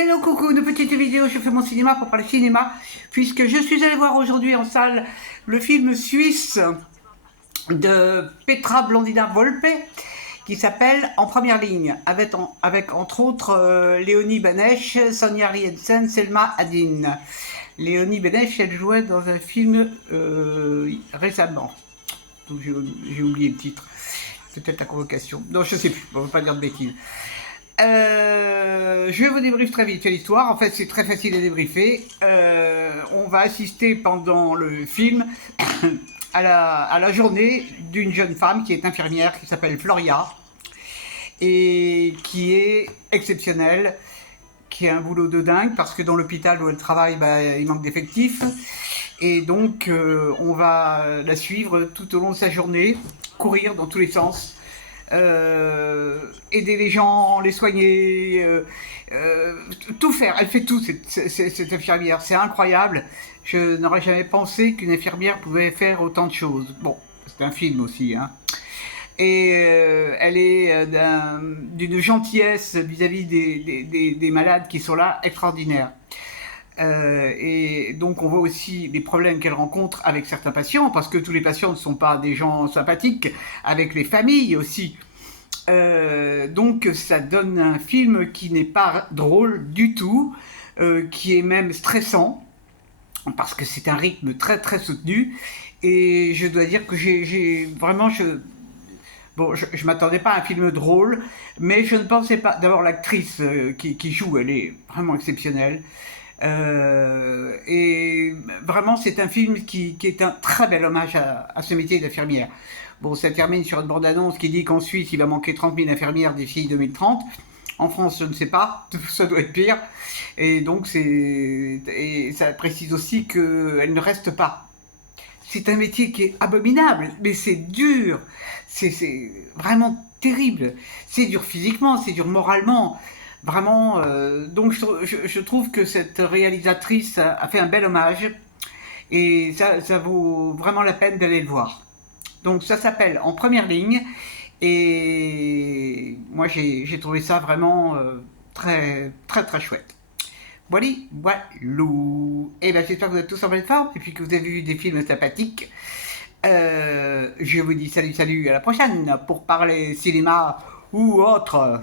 Hello coucou, une petite vidéo, je fais mon cinéma pour parler cinéma, puisque je suis allé voir aujourd'hui en salle le film suisse de Petra Blondina Volpe, qui s'appelle En première ligne, avec entre autres Léonie Benesch, Sonia Riensen, Selma Hadin. Léonie Benesch, elle jouait dans un film récemment, donc j'ai oublié le titre, c'est peut-être La Convocation, non je sais plus, on ne va pas dire de bêtises. Je vous débriefe très vite l'histoire. En fait, c'est très facile à débriefer. On va assister pendant le film à la journée d'une jeune femme qui est infirmière, qui s'appelle Floria, et qui est exceptionnelle, qui a un boulot de dingue, parce que dans l'hôpital où elle travaille, il manque d'effectifs. Et donc, on va la suivre tout au long de sa journée, courir dans tous les sens, aider les gens, les soigner, tout faire. Elle fait tout, cette infirmière. C'est incroyable. Je n'aurais jamais pensé qu'une infirmière pouvait faire autant de choses. Bon, c'est un film aussi, hein. Et elle est d'une gentillesse vis-à-vis des malades qui sont là, extraordinaire. Et donc on voit aussi les problèmes qu'elle rencontre avec certains patients, parce que tous les patients ne sont pas des gens sympathiques, avec les familles aussi. Donc ça donne un film qui n'est pas drôle du tout, qui est même stressant, parce que c'est un rythme très très soutenu. Et je dois dire que j'ai vraiment... Bon, je m'attendais pas à un film drôle, mais je ne pensais pas... D'abord, l'actrice qui joue, elle est vraiment exceptionnelle. Et vraiment, c'est un film qui est un très bel hommage à ce métier d'infirmière. Bon, ça termine sur une bande-annonce qui dit qu'en Suisse, il va manquer 30 000 infirmières d'ici 2030. En France, je ne sais pas, ça doit être pire. Et donc, et ça précise aussi qu'elle ne reste pas. C'est un métier qui est abominable, mais c'est dur, c'est vraiment terrible. C'est dur physiquement, c'est dur moralement, vraiment. Donc je trouve que cette réalisatrice a fait un bel hommage, et ça vaut vraiment la peine d'aller le voir. Donc ça s'appelle En première ligne, et moi j'ai trouvé ça vraiment très très très chouette. Voilà, voilou. Et bien j'espère que vous êtes tous en pleine forme, et puis que vous avez vu des films sympathiques. Je vous dis salut, salut, à la prochaine pour parler cinéma ou autre.